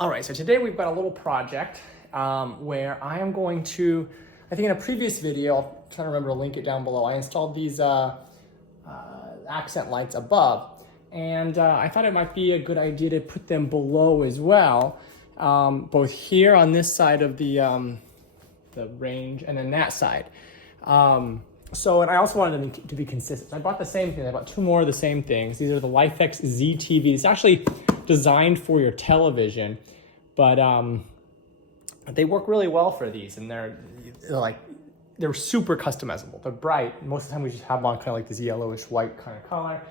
All right, so today we've got a little project where I am going to, I think in a previous video, I'll try to remember to link it down below, I installed these accent lights above, and I thought it might be a good idea to put them below as well, both here on this side of the range and then that side. And I also wanted them to be consistent. So I bought the same thing. I bought two more of the same things. These are the Lifx ZTV. It's actually designed for your television, but they work really well for these, and they're super customizable. They're bright. Most of the time we just have them on kind of like this yellowish white kind of color,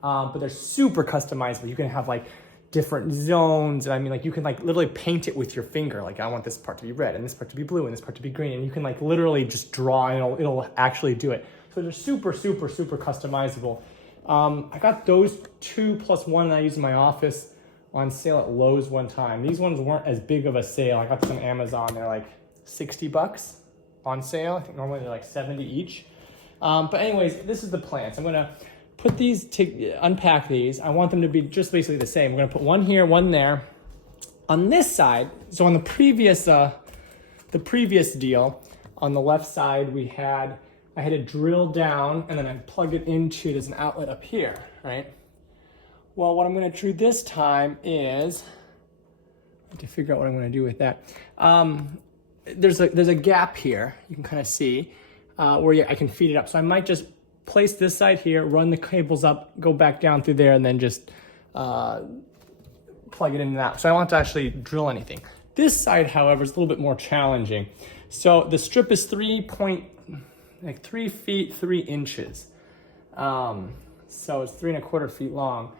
but they're super customizable. You can have like different zones. I mean, like you can like literally paint it with your finger. Like I want this part to be red and this part to be blue and this part to be green. And you can like literally just draw and it'll actually do it. So they're super, super, super customizable. I got those 2 plus 1 that I use in my office on sale at Lowe's one time. These ones weren't as big of a sale. I got them on Amazon. They're like $60 on sale. I think normally they're like 70 each. But anyways, this is the plan. So I'm gonna put these, unpack these. I want them to be just basically the same. We're gonna put one here, one there. On this side, so on the previous deal, on the left side I had it drilled down and then I plug it into, there's an outlet up here, right? Well, what I'm gonna do this time is, I have to figure out what I'm gonna do with that. There's a gap here, you can kind of see, where I can feed it up. So I might just place this side here, run the cables up, go back down through there, and then just plug it into that. So I don't have to actually drill anything. This side, however, is a little bit more challenging. So the strip is 3 feet 3 inches. So it's 3¼ feet long.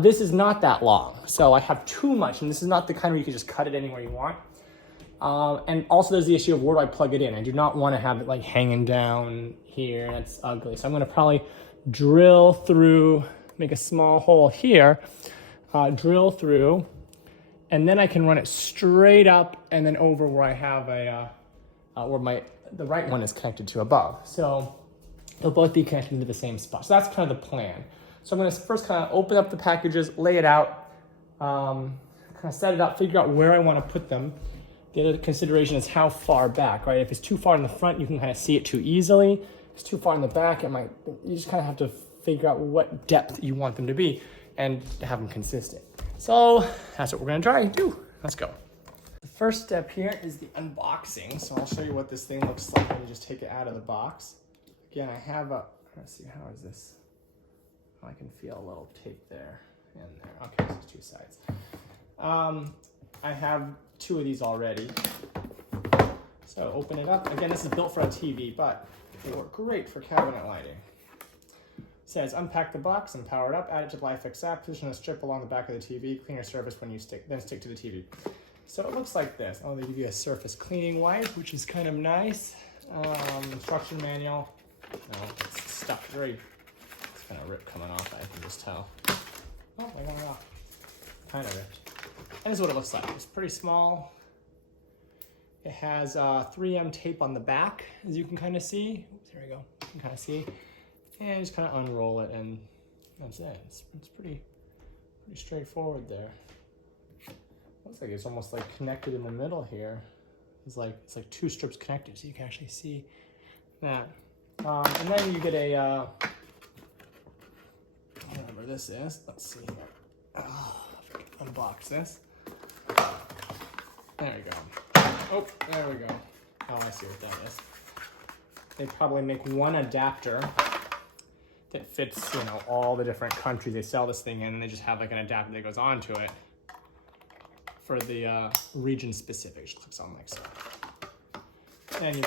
This is not that long, so I have too much, and this is not the kind where you can just cut it anywhere you want. And also there's the issue of where do I plug it in? I do not want to have it like hanging down here. That's ugly. So I'm going to probably drill through, make a small hole here, drill through, and then I can run it straight up and then over where I have where the right one is connected to above. So they'll both be connected to the same spot. So that's kind of the plan. So I'm going to first kind of open up the packages, lay it out, kind of set it up, figure out where I want to put them. The other consideration is how far back, right? If it's too far in the front, you can kind of see it too easily. If it's too far in the back, you just kind of have to figure out what depth you want them to be and have them consistent. So that's what we're going to try to do. Let's go. The first step here is the unboxing. So I'll show you what this thing looks like when you just take it out of the box. Again, let's see, how is this? Oh, I can feel a little tape there and there. Okay, so it's 2 sides. I have 2 of these already. So open it up. Again, this is built for a TV, but they work great for cabinet lighting. It says unpack the box and power it up, add it to the Lifx app, position a strip along the back of the TV, clean your surface when you then stick to the TV. So it looks like this. Oh, they give you a surface cleaning wipe, which is kind of nice. Instruction manual. No, it's stuck very, it's kind of ripped coming off, I can just tell. Oh, I got it off. Kind of ripped. And this is what it looks like. It's pretty small. It has 3M tape on the back, as you can kind of see. Oops, here we go. You can kind of see. And just kind of unroll it, and that's it. It's pretty straightforward there. Looks like it's almost like connected in the middle here. It's like 2 strips connected, so you can actually see that. And then you get a whatever this is. Let's see here. Unbox this. There we go. Oh, there we go. Oh, I see what that is. They probably make one adapter that fits, all the different countries they sell this thing in, and they just have like an adapter that goes onto it for the region specific. It looks something like so. And you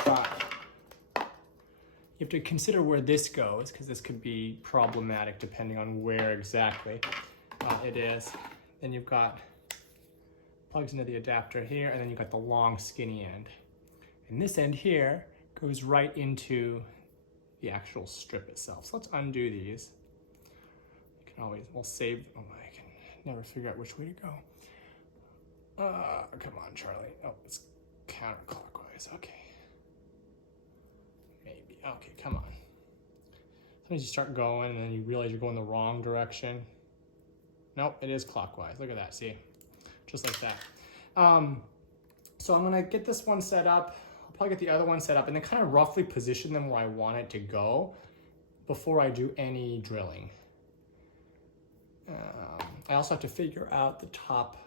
have to consider where this goes, because this could be problematic depending on where exactly it is. Then you've got plugs into the adapter here, and then you've got the long skinny end. And this end here goes right into the actual strip itself. So let's undo these. We'll save, I can never figure out which way to go. Come on, Charlie. Oh, it's counterclockwise, okay. Maybe, okay, come on. Sometimes you start going and then you realize you're going the wrong direction. Nope, it is clockwise. Look at that, see? just like that. So I'm gonna get this one set up. I'll probably get the other one set up and then kind of roughly position them where I want it to go before I do any drilling. I also have to figure out the top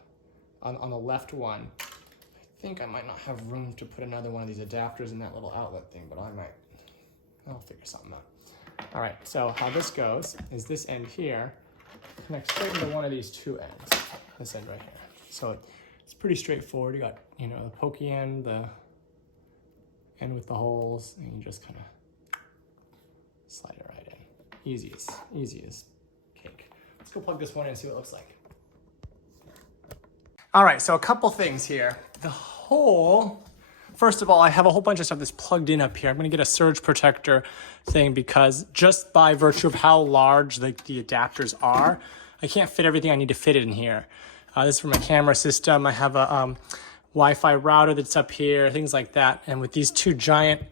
on the left one. I think I might not have room to put another one of these adapters in that little outlet thing, but I'll figure something out. All right, so how this goes is this end here connects straight into one of these two ends, this end right here. So it's pretty straightforward. You got, you know, the pokey end, the end with the holes, and you just kind of slide it right in. Easy as cake. Let's go plug this one in and see what it looks like. All right, so a couple things here. The hole, first of all, I have a whole bunch of stuff that's plugged in up here. I'm gonna get a surge protector thing because just by virtue of how large the adapters are, I can't fit everything I need to fit it in here. This is for my camera system. I have a Wi-Fi router that's up here, things like that. And with these two giant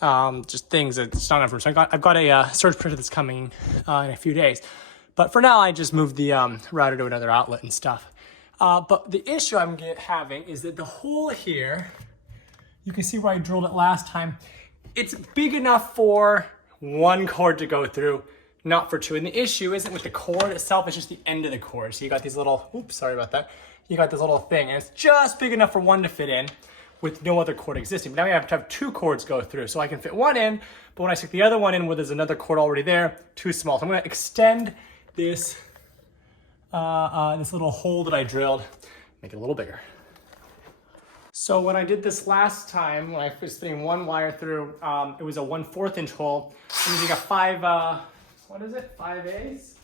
just things, it's not enough room. So I've got a surge protector that's coming in a few days. But for now, I just moved the router to another outlet and stuff. But the issue I'm having is that the hole here, you can see where I drilled it last time. It's big enough for one cord to go through, not for two. And the issue isn't with the cord itself, it's just the end of the cord. So you got these little, oops, sorry about that. You got this little thing and it's just big enough for one to fit in with no other cord existing. But now we have to have two cords go through. So I can fit one in, but when I stick the other one in where there's another cord already there, too small. So I'm gonna extend this this little hole that I drilled, make it a little bigger. So when I did this last time, when I was fitting one wire through, it was a 1/4 inch hole. I'm using a 5/8?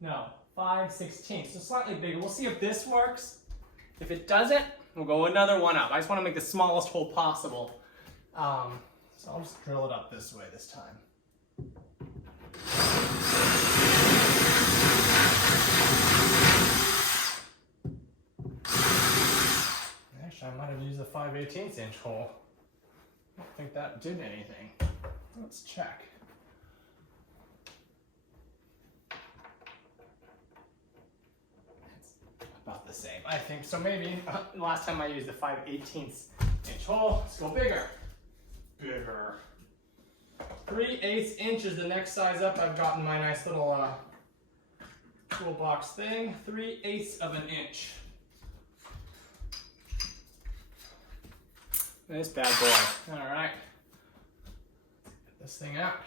No, 5/16. So slightly bigger. We'll see if this works. If it doesn't, we'll go another one up. I just want to make the smallest hole possible. So I'll just drill it up this way this time. Actually, I might have used a 5/18 inch hole. I don't think that did anything. Let's check. It's about the same, I think. So maybe last time I used a 5/18 inch hole. Let's go bigger. Bigger. 3/8 inches, the next size up. I've gotten my nice little toolbox thing. 3/8 of an inch. This bad boy. All right. Get this thing out.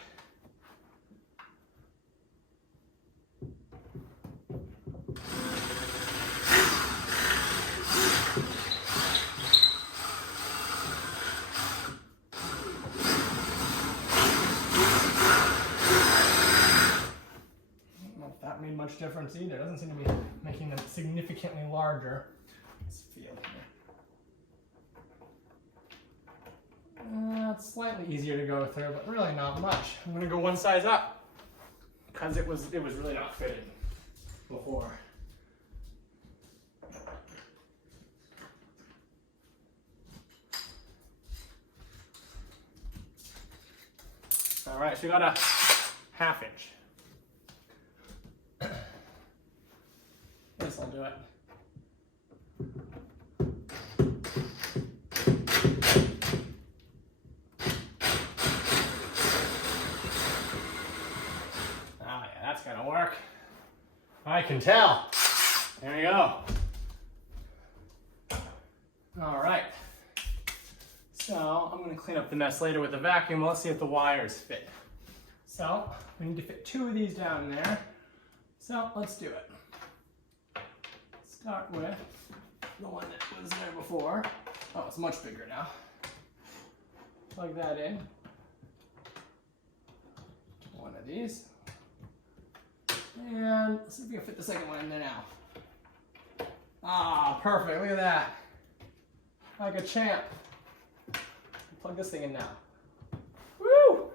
That made much difference either. It doesn't seem to be making them significantly larger. Let's feel here. It's slightly easier to go through, but really not much. I'm gonna go one size up because it was really not fitted before. All right, so we got a 1/2 inch. This will do it. Oh yeah, that's gonna work. I can tell. There you go. All right. So I'm gonna clean up the mess later with the vacuum. Let's see if the wires fit. So we need to fit 2 of these down there. So let's do it. Start with the one that was there before. Oh, it's much bigger now. Plug that in. One of these. And let's see if we can fit the second one in there now. Ah, perfect. Look at that. Like a champ. Plug this thing in now. Woo!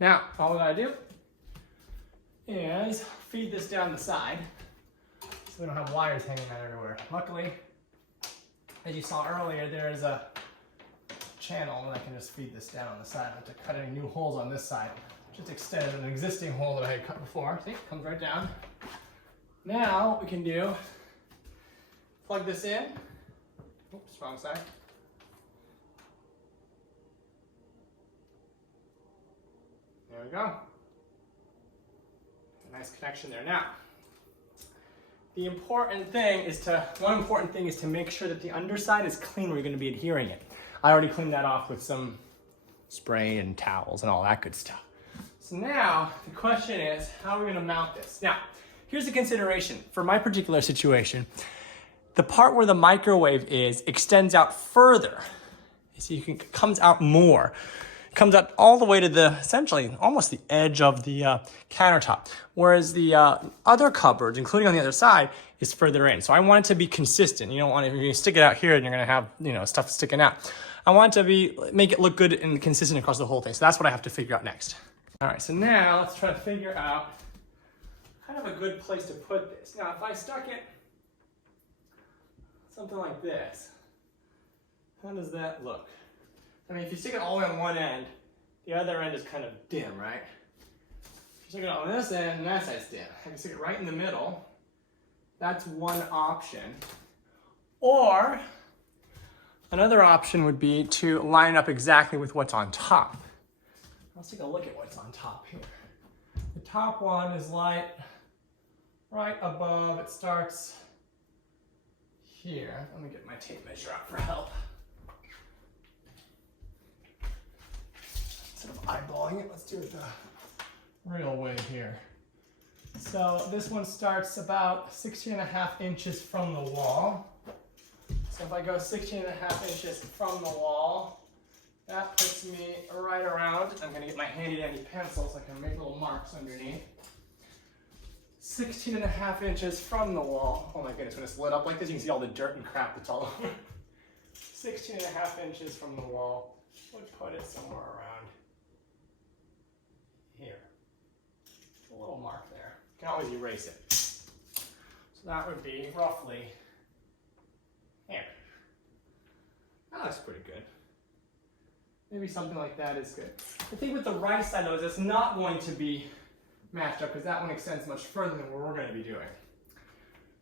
Now, all we gotta do is feed this down the side so we don't have wires hanging out everywhere. Luckily, as you saw earlier, there is a channel and I can just feed this down on the side. I have to cut any new holes on this side. Just extended an existing hole that I had cut before. See, it comes right down. Now what we can do, plug this in. Oops, wrong side. There we go. Nice connection there. Now, one important thing is to make sure that the underside is clean where you're going to be adhering it. I already cleaned that off with some spray and towels and all that good stuff. So now the question is, how are we going to mount this? Now, here's the consideration. For my particular situation, the part where the microwave is extends out further. So it comes out more. It comes out all the way to the, essentially, almost the edge of the countertop. Whereas the other cupboards, including on the other side, is further in. So I want it to be consistent. You don't want it, if you stick it out here and you're gonna have, stuff sticking out. I want it to make it look good and consistent across the whole thing. So that's what I have to figure out next. All right, so now let's try to figure out kind of a good place to put this. Now, if I stuck it something like this, how does that look? I mean, if you stick it all the way on one end, the other end is kind of dim, right? If you stick it on this end, and that side's dim. I can stick it right in the middle. That's one option. Or another option would be to line up exactly with what's on top. Let's take a look at what's on top here. The top one is right above. It starts here. Let me get my tape measure out for help. Instead of eyeballing it, let's do it the real way here. So this one starts about 16.5 inches from the wall. So if I go 16.5 inches from the wall, that puts me right around. I'm going to get my handy dandy pencil so I can make little marks underneath. 16.5 inches from the wall. Oh my goodness, when it's lit up like this, you can see all the dirt and crap that's all over. 16.5 inches from the wall. Would put it somewhere around here. A little mark there. You can always erase it. So that would be roughly here. That looks pretty good. Maybe something like that is good. The thing with the right side though is it's not going to be matched up because that one extends much further than what we're going to be doing.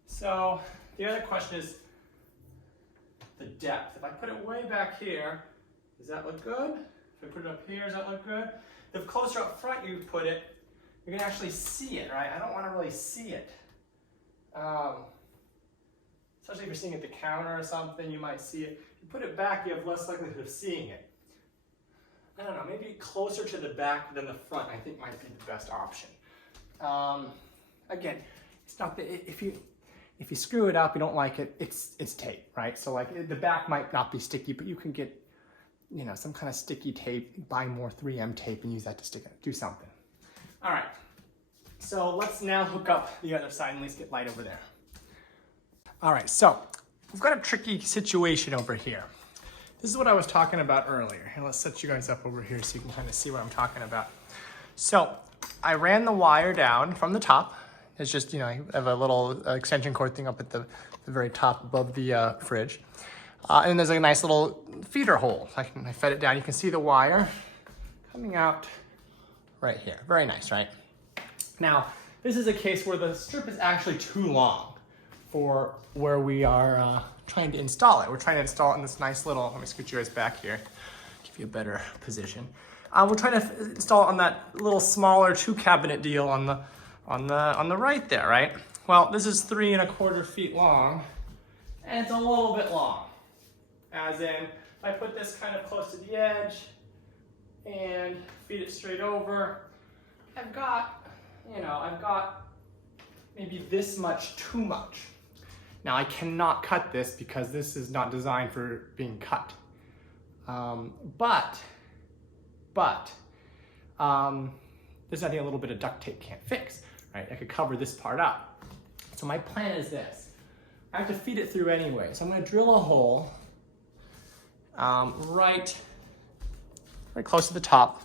So the other question is the depth. If I put it way back here, does that look good? If I put it up here, does that look good? The closer up front you put it, you're going to actually see it, right? I don't want to really see it. Especially if you're seeing at the counter or something, you might see it. If you put it back, you have less likelihood of seeing it. I don't know, maybe closer to the back than the front, I think might be the best option. Again, it's not that if you screw it up, you don't like it, it's tape, right? So like the back might not be sticky, but you can get, some kind of sticky tape, buy more 3M tape and use that to stick it, do something. All right, so let's now hook up the other side and at least get light over there. All right, so we've got a tricky situation over here. This is what I was talking about earlier. And let's set you guys up over here so you can kind of see what I'm talking about. So I ran the wire down from the top. It's just, I have a little extension cord thing up at the very top above the fridge. And there's a nice little feeder hole. I fed it down. You can see the wire coming out right here. Very nice, right? Now, this is a case where the strip is actually too long for where we are trying to install it. We're trying to install it in this nice little, let me scoot you guys back here, give you a better position. We're trying to install it on that little smaller 2-cabinet deal on the right there, right? Well, this is 3¼ feet long, and it's a little bit long. As in, if I put this kind of close to the edge and feed it straight over, I've got maybe this much too much. Now I cannot cut this because this is not designed for being cut. But there's nothing a little bit of duct tape can't fix, right? I could cover this part up. So my plan is this. I have to feed it through anyway. So I'm gonna drill a hole right close to the top,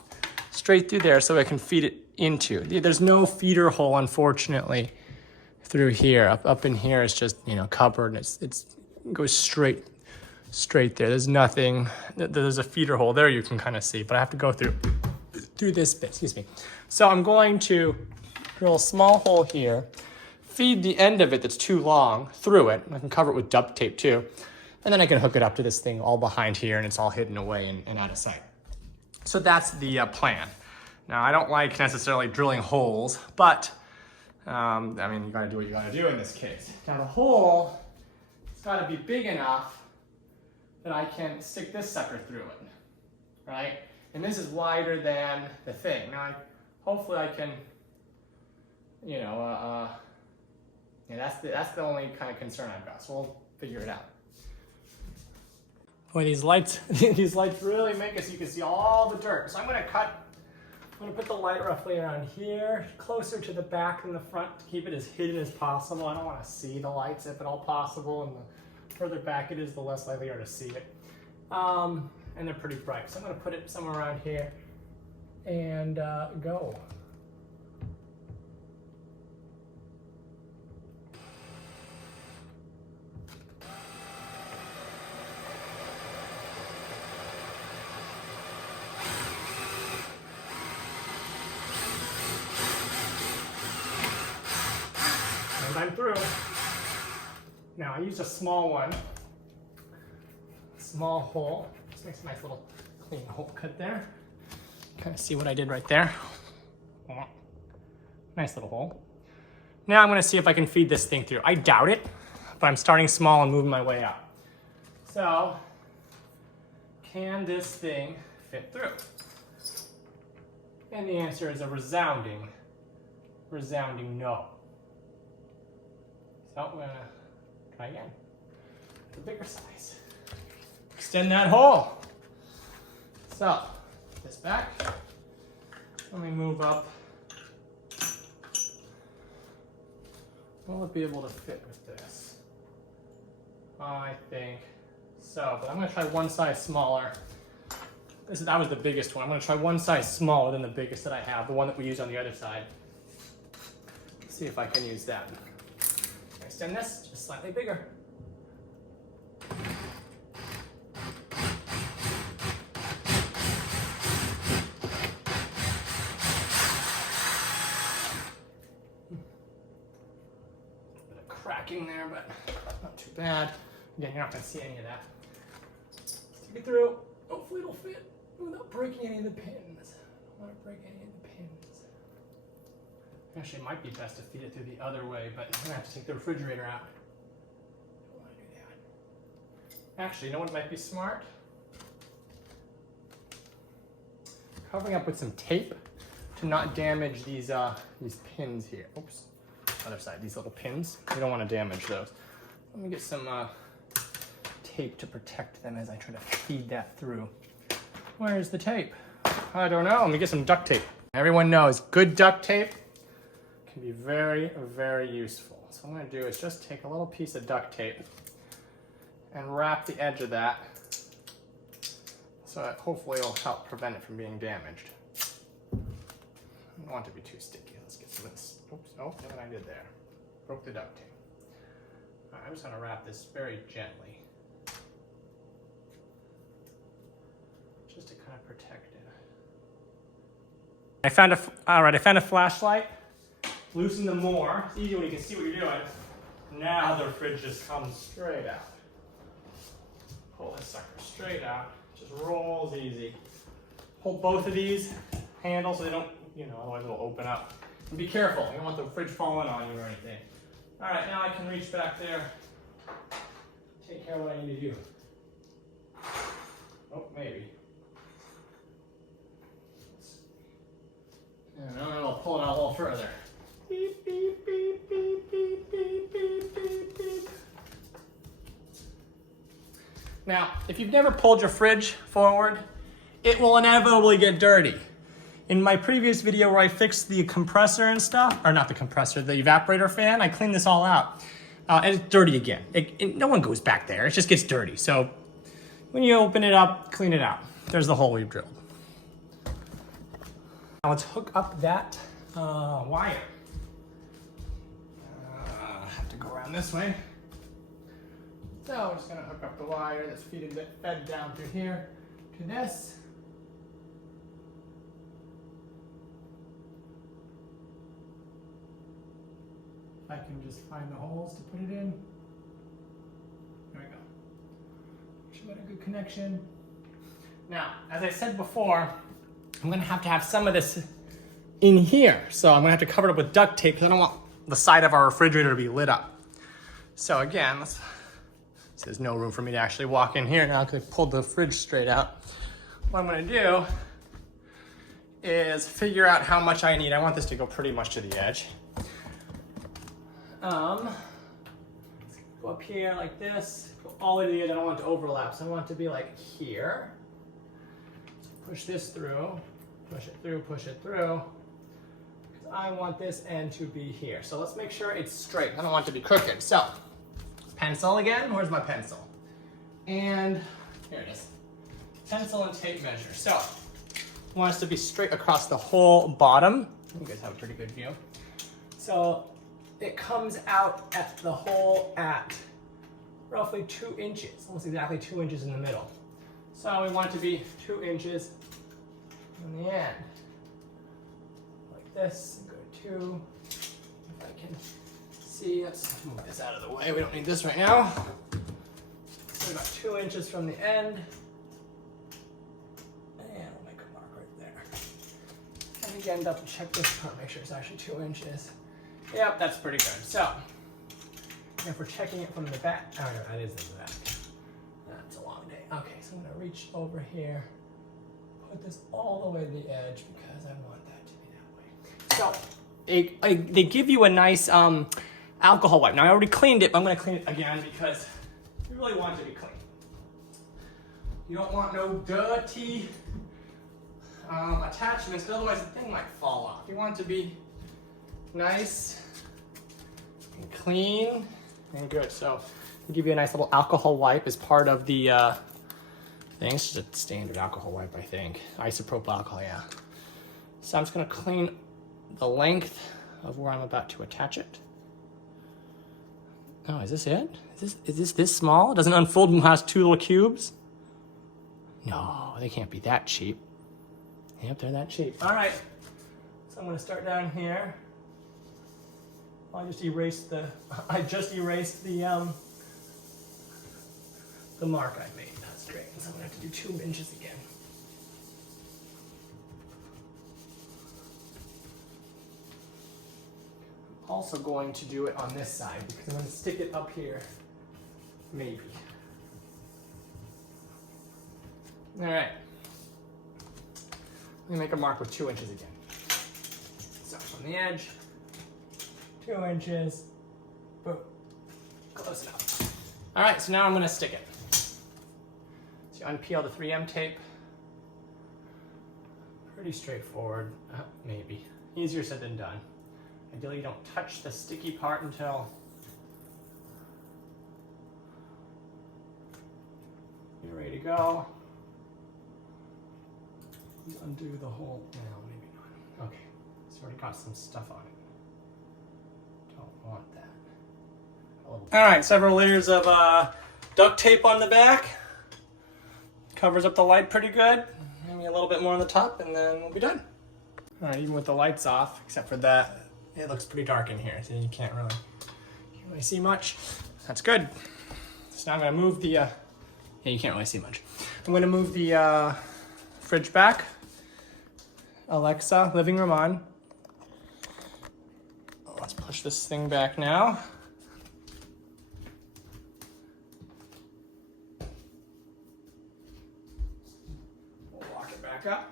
straight through there so I can feed it into. There's no feeder hole, unfortunately, through here. Up in here, it's just covered, and it goes straight there. There's nothing. There's a feeder hole there you can kind of see, but I have to go through through this bit, excuse me. So I'm going to drill a small hole here, feed the end of it that's too long through it. I can cover it with duct tape too. And then I can hook it up to this thing all behind here and it's all hidden away and out of sight. So that's the plan. Now I don't like necessarily drilling holes, but I mean, you gotta do what you gotta do in this case. Now the hole, it's gotta be big enough that I can stick this sucker through it, right? And this is wider than the thing. Now, hopefully I can, you know, yeah, that's the only kind of concern I've got. So we'll figure it out. Boy, these lights really make it so you can see all the dirt. So I'm gonna put the light roughly around here, closer to the back than the front to keep it as hidden as possible. I don't want to see the lights if at all possible, and the further back it is, the less likely you are to see it. And they're pretty bright. So I'm gonna put it somewhere around here and go. I'm through. Now I used a small one, small hole. Just makes a nice little clean hole cut there. Kind of see what I did right there. Nice little hole. Now I'm going to see if I can feed this thing through. I doubt it, but I'm starting small and moving my way up. So, can this thing fit through? And the answer is a resounding no. So I'm gonna try again. The bigger size. Extend that hole. So, this back. Let me move up. Will it be able to fit with this? I think so, but I'm gonna try one size smaller. That was the biggest one. I'm gonna try one size smaller than the biggest that I have, the one that we use on the other side. Let's see if I can use that. Extend this just slightly bigger. Bit of cracking there, but not too bad. Again, you're not going to see any of that. Stick it through. Hopefully it'll fit without breaking any of the pins. I don't want to break any of the pins. Actually, it might be best to feed it through the other way, but I'm gonna have to take the refrigerator out. Don't want to do that. Actually, you know what might be smart? Covering up with some tape to not damage these pins here. Oops, other side, these little pins. You don't want to damage those. Let me get some tape to protect them as I try to feed that through. Where's the tape? I don't know. Let me get some duct tape. Everyone knows good duct tape can be very, very useful. So what I'm going to do is just take a little piece of duct tape and wrap the edge of that so that hopefully it'll help prevent it from being damaged. I don't want it to be too sticky. Let's get some of this. Oops, oh, look what I did there. Broke the duct tape. All right, I'm just going to wrap this very gently, just to kind of protect it. I found a flashlight. Loosen them more. It's easy when you can see what you're doing. Now the fridge just comes straight out. Pull this sucker straight out. Just rolls easy. Hold both of these handles so they don't, otherwise it'll open up. And be careful. You don't want the fridge falling on you or anything. All right, now I can reach back there. Take care of what I need to do. Oh, maybe. And then I'll pull it out a little further. Beep, beep, beep, beep, beep, beep, beep, beep, beep. Now, if you've never pulled your fridge forward, it will inevitably get dirty. In my previous video where I fixed the compressor and stuff, or not the compressor, the evaporator fan, I cleaned this all out. And it's dirty again. No one goes back there, it just gets dirty. So when you open it up, clean it out. There's the hole we've drilled. Now let's hook up that wire. I have to go around this way. So I'm just gonna hook up the wire that's fed down through here to this. If I can just find the holes to put it in. There we go. Should get a good connection. Now, as I said before, I'm gonna have to have some of this in here. So I'm gonna have to cover it up with duct tape because I don't want the side of our refrigerator to be lit up. So again, there's no room for me to actually walk in here now because I pulled the fridge straight out. What I'm gonna do is figure out how much I need. I want this to go pretty much to the edge. Go up here like this, go all the way to the edge. I don't want it to overlap, so I want it to be like here. So push this through, push it through, push it through. Because I want this end to be here. So let's make sure it's straight. I don't want it to be crooked. So, pencil again. Where's my pencil? And here it is. Pencil and tape measure. So, I want us to be straight across the whole bottom. You guys have a pretty good view. So, it comes out at the hole at roughly 2 inches, almost exactly 2 inches in the middle. So we want it to be 2 inches on the end. Like this, go 2. If I can see, let's move this out of the way. We don't need this right now. So about 2 inches from the end. And we'll make a mark right there. And again, double check this part, make sure it's actually 2 inches. Yep, that's pretty good. So, if we're checking it from the back, oh no, that is in the back. That's a long day. Okay, so I'm gonna reach over here, put this all the way to the edge because I want that to be that way. So, they give you a nice alcohol wipe. Now I already cleaned it, but I'm gonna clean it again because you really want it to be clean. You don't want no dirty attachments, otherwise the thing might fall off. You want it to be nice and clean and good. So I'll give you a nice little alcohol wipe as part of the thing. It's just a standard alcohol wipe, I think. Isopropyl alcohol, yeah. So I'm just gonna clean the length of where I'm about to attach it. Oh, is this it? Is this small? It doesn't unfold and has 2 little cubes? No, they can't be that cheap. Yep, they're that cheap. All right, so I'm gonna start down here. I just erased the mark I made. That's great. So I'm gonna have to do 2 inches again. I'm also going to do it on this side because I'm gonna stick it up here, maybe. All right. Let me make a mark with 2 inches again. So from the edge, 2 inches, boom, close enough. All right, so now I'm gonna stick it. So you unpeel the 3M tape. Pretty straightforward, maybe. Easier said than done. Ideally you don't touch the sticky part until you're ready to go. You undo the whole, no, maybe not. Okay, it's already got some stuff on it. Don't want that. All right, several layers of duct tape on the back. Covers up the light pretty good. Maybe a little bit more on the top and then we'll be done. All right, even with the lights off, except for that, it looks pretty dark in here, so you can't really see much. That's good. So now I'm gonna move the, yeah, you can't really see much. I'm gonna move the fridge back. Alexa, living room on. Let's push this thing back now. We'll walk it back up.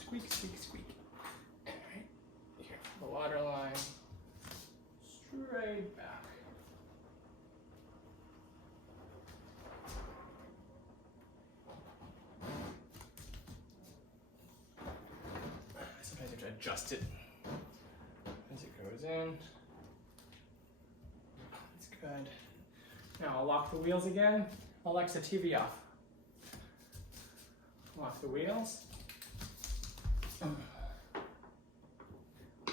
Squeak, squeak, squeak. All right, here, the water line, straight back. Sometimes you have to adjust it as it goes in. That's good. Now I'll lock the wheels again. Alexa, TV off. Lock the wheels.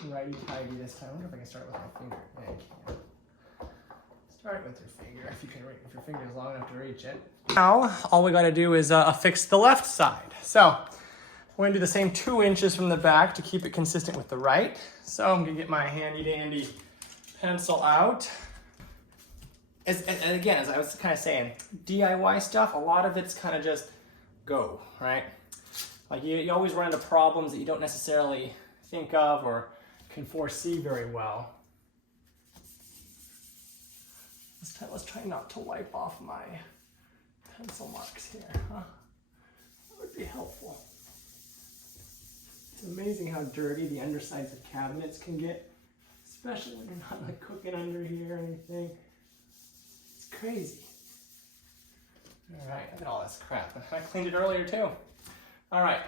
Righty tighty this time. I wonder if I can start with my finger. Yeah, I can. Start with your finger if your finger is long enough to reach it. Now all we got to do is affix the left side. So We're gonna do the same 2 inches from the back to keep it consistent with the right. So I'm gonna get my handy dandy pencil out. And again, as I was kind of saying, DIY stuff, a lot of it's kind of just go, right? Like you always run into problems that you don't necessarily think of or can foresee very well. Let's try not to wipe off my pencil marks here, huh? That would be helpful. It's amazing how dirty the undersides of cabinets can get, especially when you're not like cooking under here or anything. It's crazy. All right, look at all this crap. I cleaned it earlier too. All right,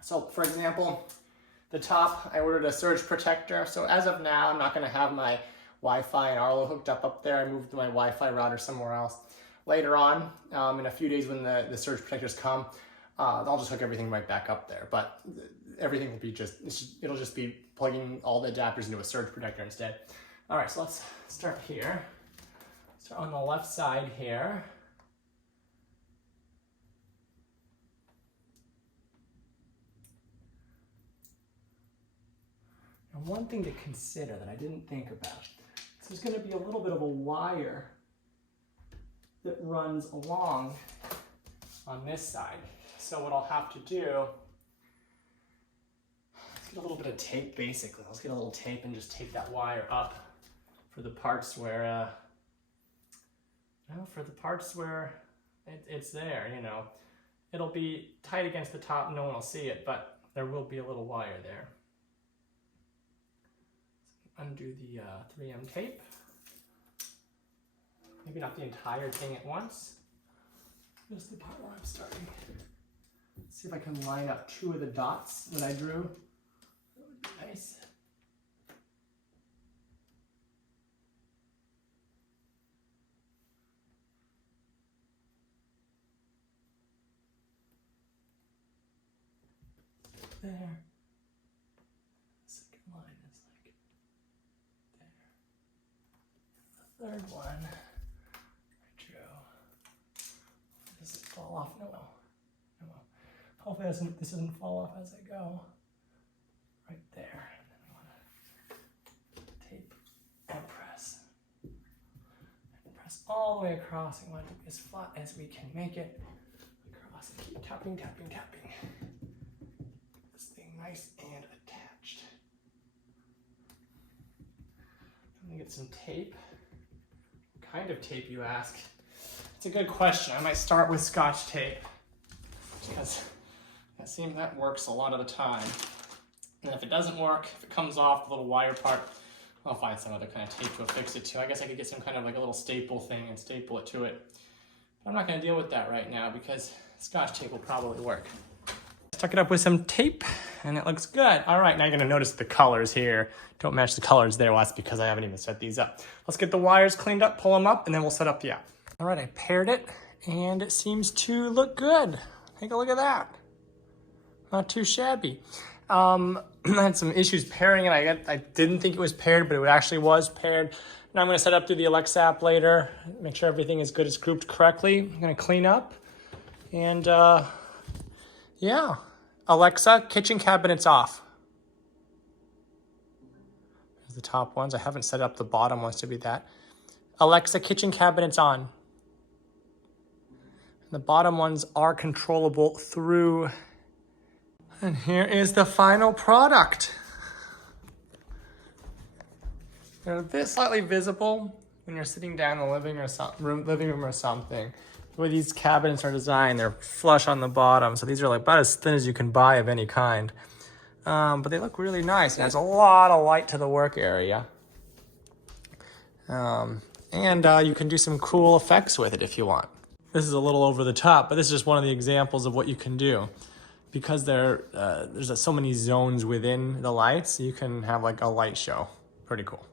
so for example, the top, I ordered a surge protector. So as of now, I'm not gonna have my Wi-Fi and Arlo hooked up there. I moved my Wi-Fi router somewhere else. Later on, in a few days when the surge protectors come, I'll just hook everything right back up there. But everything will be it'll just be plugging all the adapters into a surge protector instead. All right, so let's start here. Start on the left side here. And one thing to consider that I didn't think about, so there's going to be a little bit of a wire that runs along on this side. So what I'll have to do, let's get a little bit of tape basically. Let's get a little tape and just tape that wire up for the parts where, it's there, you know. It'll be tight against the top, no one will see it, but there will be a little wire there. Undo the 3M tape. Maybe not the entire thing at once. Just the part where I'm starting. Let's see if I can line up 2 of the dots that I drew. That would be nice. There. Third one, I drew. Does this fall off? No. Hopefully this doesn't fall off as I go. Right there. And then I want to tape and press. And press all the way across. We want it to be as flat as we can make it across. And keep tapping. This thing nice and attached. I'm gonna get some tape. Kind of tape, you ask? It's a good question. I might start with Scotch tape because that works a lot of the time. And if it doesn't work, if it comes off the little wire part, I'll find some other kind of tape to affix it to. I guess I could get some kind of like a little staple thing and staple it to it. But I'm not going to deal with that right now because Scotch tape will probably work. Stuck it up with some tape and it looks good. All right, now you're gonna notice the colors here don't match the colors there. Well, that's because I haven't even set these up. Let's get the wires cleaned up, pull them up, and then we'll set up the app. All right, I paired it and it seems to look good. Take a look at that. Not too shabby. I had some issues pairing it. I didn't think it was paired, but it actually was paired. Now I'm gonna set up through the Alexa app later, make sure everything is good, it's grouped correctly. I'm gonna clean up and yeah. Alexa, kitchen cabinets off. There's the top ones. I haven't set up the bottom ones to be that. Alexa, kitchen cabinets on. And the bottom ones are controllable through. And here is the final product. They're a bit slightly visible when you're sitting down in the living room or something. The way these cabinets are designed, they're flush on the bottom. So these are like about as thin as you can buy of any kind. But they look really nice. It has a lot of light to the work area. And you can do some cool effects with it if you want. This is a little over the top, but this is just one of the examples of what you can do. Because there's so many zones within the lights, you can have like a light show. Pretty cool.